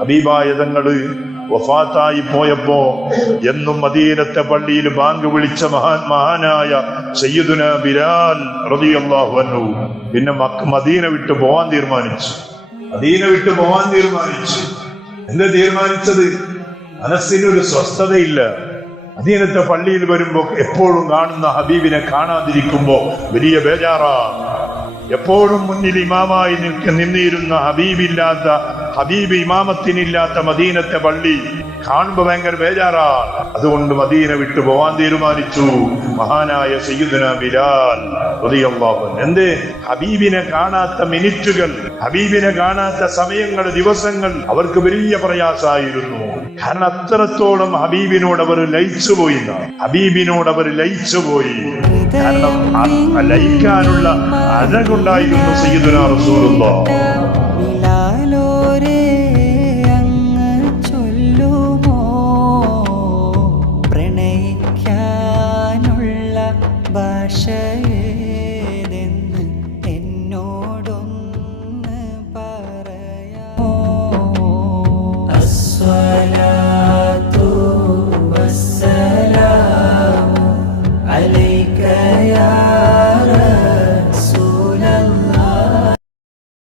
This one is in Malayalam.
ഹബീബായ തങ്ങള് വഫാത്തായി പോയപ്പോ എന്നും മദീനത്തെ പള്ളിയിൽ ബാങ്ക് വിളിച്ച മഹാനായ സയ്യിദുനാ ബിലാൽ റളിയല്ലാഹു അൻഹു പിന്നെ മദീന വിട്ടു പോവാൻ തീരുമാനിച്ചു. എന്താ തീരുമാനിച്ചത്? മനസ്സിനൊരു സ്വസ്ഥതയില്ല. മദീനത്തെ പള്ളിയിൽ വരുമ്പോ എപ്പോഴും കാണുന്ന ഹബീബിനെ കാണാതിരിക്കുമ്പോ വലിയ ബേജാറാണ്. എപ്പോഴും മുന്നിൽ ഇമാമായി നിന്നിരുന്ന ഹബീബ് ഇമാമത്തിനില്ലാത്ത മദീനത്തെ പള്ളി കാണുമ്പോ ഭയങ്കര ബേജാറാണ്. അതുകൊണ്ട് മദീന വിട്ടു പോവാൻ തീരുമാനിച്ചു മഹാനായ സയ്യിദുനാ ബിലാൽ റളിയല്ലാഹു അൻഹു. എന്തേ? ഹബീബിനെ കാണാത്ത മിനിറ്റുകൾ, ഹബീബിനെ കാണാത്ത സമയങ്ങൾ, ദിവസങ്ങൾ അവർക്ക് വലിയ പ്രയാസമായിരുന്നു. കാരണം അത്രത്തോളം ഹബീബിനോട് അവർ ലയിച്ചുപോയി. കാരണം ലയിക്കാനുള്ള അഴകുണ്ടായിരുന്നു സയ്യിദുനാ റസൂലുള്ളാഹ്. പ്രണയിക്കാനുള്ള ഭാഷയെ